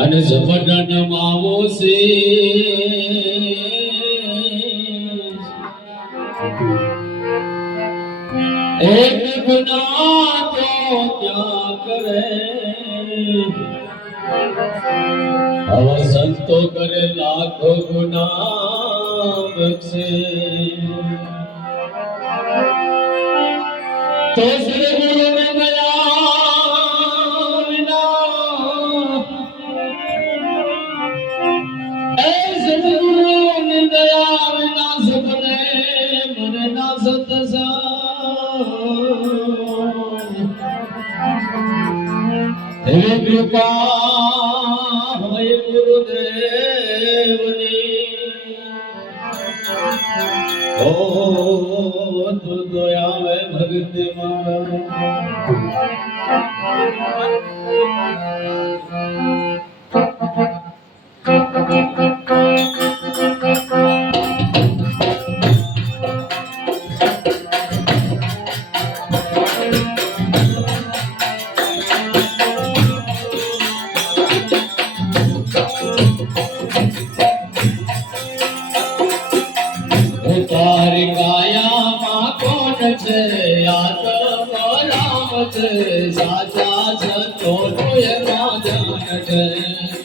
અને જબરદસ્ત માવો છે એક ગુના તો ક્યાં કરે હવે સંતો કરે લાખો ગુના બક્ષે તો શ્રી ગુરુ ને ગયા વિના એ શ્રી ગુરુ ને દયા વિના સપને મને ના સતસા હે કૃપા હે ગુરુદેવની ઓ તુ દયા મે ભક્તિ તારી કાયા કોણ છે આત્મ રામ છે સાચા સંતો એમાં જાન છે